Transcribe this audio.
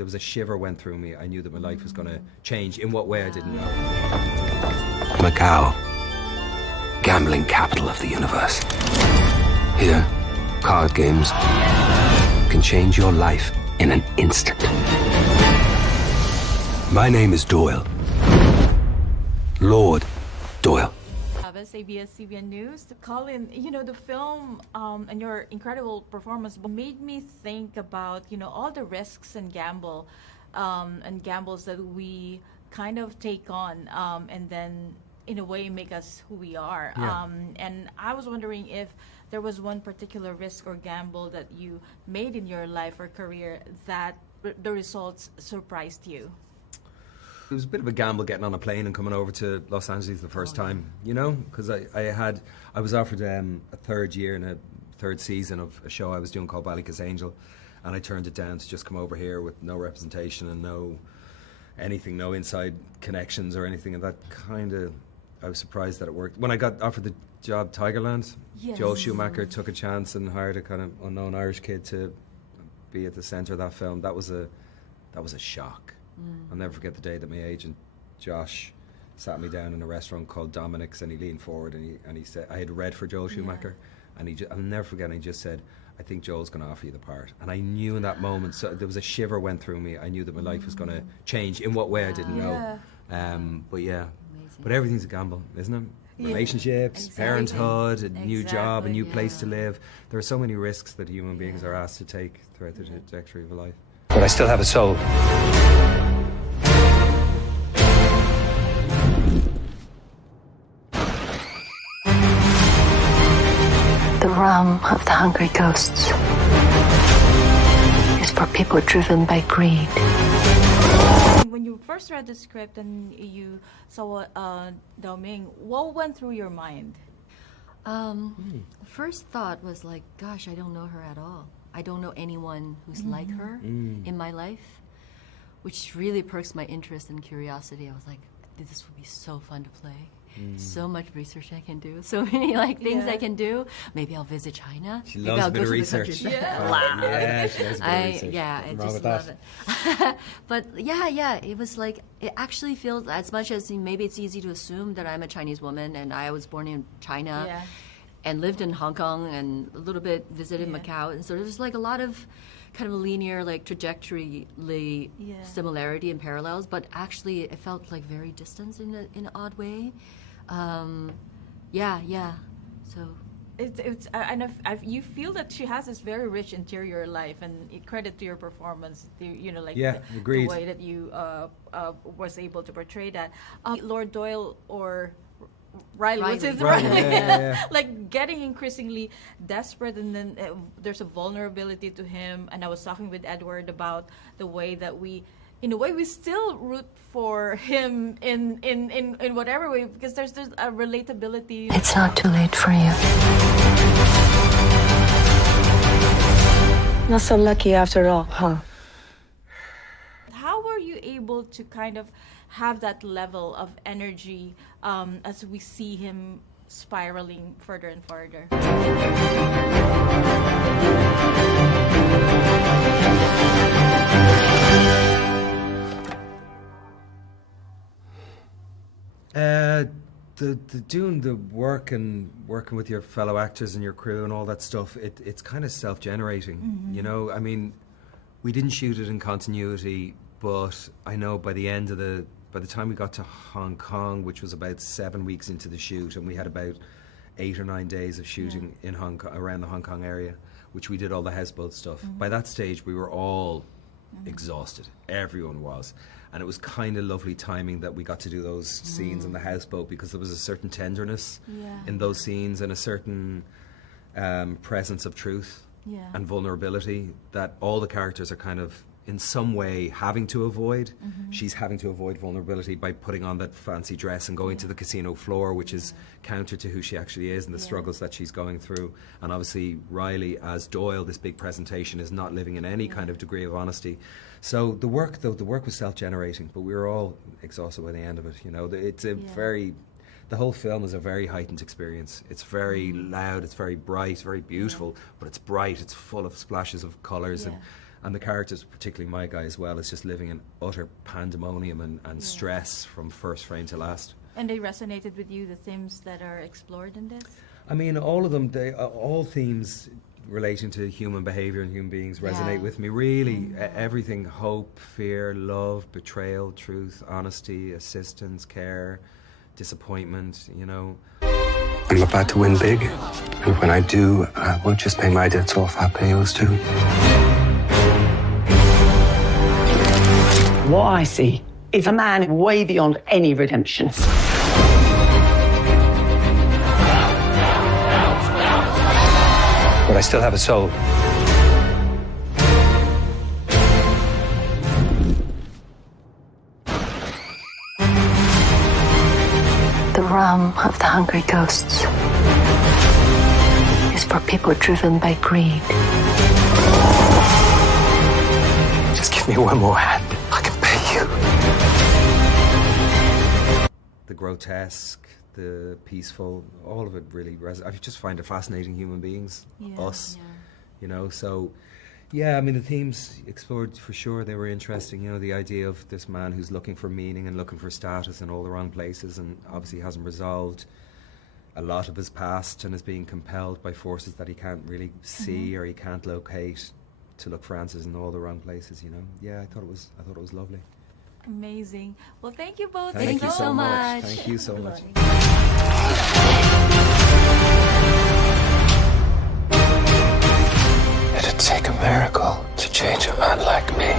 there was a shiver went through me. I knew that my life was going to change. In what way, I didn't know. Macau, gambling capital of the universe. Here, card games can change your life in an instant. My name is Doyle. Lord Doyle. Chavez, ABS-CBN News. Colin, you know, the film and your incredible performance made me think about, you know, all the risks and gambles that we kind of take on and then in a way make us who we are. Yeah. And I was wondering if there was one particular risk or gamble that you made in your life or career that the results surprised you. It was a bit of a gamble getting on a plane and coming over to Los Angeles the first time, you know, because I was offered a third year and a third season of a show I was doing called Ballad Angel, and I turned it down to just come over here with no representation and no inside connections or anything, and that kind of, I was surprised that it worked. When I got offered the job Tigerland, Yes. Joel Schumacher took a chance and hired a kind of unknown Irish kid to be at the centre of that film. That was a shock. I'll never forget the day that my agent Josh sat me down in a restaurant called Dominic's, and he leaned forward and he said, I had read for Joel Schumacher, and I'll never forget, and he just said, I think Joel's going to offer you the part. And I knew in that moment, so there was a shiver went through me. I knew that my life was going to change. In what way, I didn't know. But yeah, but everything's a gamble, isn't it? Relationships, exactly. parenthood, a new job, a Exactly, new place to yeah. live. There are so many risks that human beings are asked to take throughout the trajectory of a life. But I still have a soul. The realm of the hungry ghosts is for people driven by greed. When you first read the script and you saw Dao Ming, what went through your mind? First thought was like, gosh, I don't know her at all. I don't know anyone who's like her in my life, which really perks my interest and curiosity. I was like, this would be so fun to play. So much research I can do. So many things I can do. Maybe I'll visit China. She Maybe loves I'll a bit go of to the research. countryside. Yeah, she loves a bit of research. I Nothing wrong just with love that. it. But yeah, it was like, it actually feels, as much as maybe it's easy to assume that I'm a Chinese woman and I was born in China and lived in Hong Kong and a little bit visited Macau. And so there's like a lot of kind of linear trajectory similarity and parallels, but actually it felt like very distant in an odd way. So It's and if you feel that she has this very rich interior life, and credit to your performance, agreed. the way that you was able to portray that. Lord Doyle or Riley, what's his Riley, Riley? yeah. Like getting increasingly desperate, and then there's a vulnerability to him. And I was talking with Edward about the way that we still root for him in whatever way, because there's a relatability. It's not too late for you. Not so lucky after all, huh? How were you able to kind of have that level of energy as we see him spiraling further and further? The doing the work and working with your fellow actors and your crew and all that stuff, it's kind of self-generating, you know? I mean, we didn't shoot it in continuity, but I know by the time we got to Hong Kong, which was about 7 weeks into the shoot, and we had about 8 or 9 days of shooting in Hong Kong, around the Hong Kong area, which we did all the houseboat stuff. By that stage, we were all exhausted. Everyone was. And it was kind of lovely timing that we got to do those scenes in the houseboat, because there was a certain tenderness in those scenes and a certain presence of truth and vulnerability that all the characters are kind of in some way having to avoid. She's having to avoid vulnerability by putting on that fancy dress and going to the casino floor, which is counter to who she actually is and the struggles that she's going through. And obviously Riley as Doyle, this big presentation, is not living in any kind of degree of honesty. So the work was self-generating, but we were all exhausted by the end of it. You know, it's a the whole film is a very heightened experience. It's very loud, it's very bright, very beautiful, but it's bright, it's full of splashes of colours, And the characters, particularly my guy as well, is just living in utter pandemonium and stress from first frame to last. And they resonated with you, the themes that are explored in this? I mean, all of them, all themes relating to human behaviour and human beings resonate with me. Really, everything: hope, fear, love, betrayal, truth, honesty, assistance, care, disappointment, you know. I'm about to win big, and when I do, I won't just pay my debts off, I'll pay yours too. What I see is a man way beyond any redemption. But I still have a soul. The realm of the hungry ghosts is for people driven by greed. Just give me one more hand. I can pay you. The grotesque, the peaceful, all of it really I just find it fascinating, human beings, us, you know. So yeah, I mean, the themes explored, for sure, they were interesting. You know, the idea of this man who's looking for meaning and looking for status in all the wrong places, and obviously hasn't resolved a lot of his past and is being compelled by forces that he can't really see or he can't locate to look for answers in all the wrong places, you know. Yeah, I thought it was lovely. Amazing. Well, thank you both. Thank you so much. Thank you so much. It'd take a miracle to change a man like me.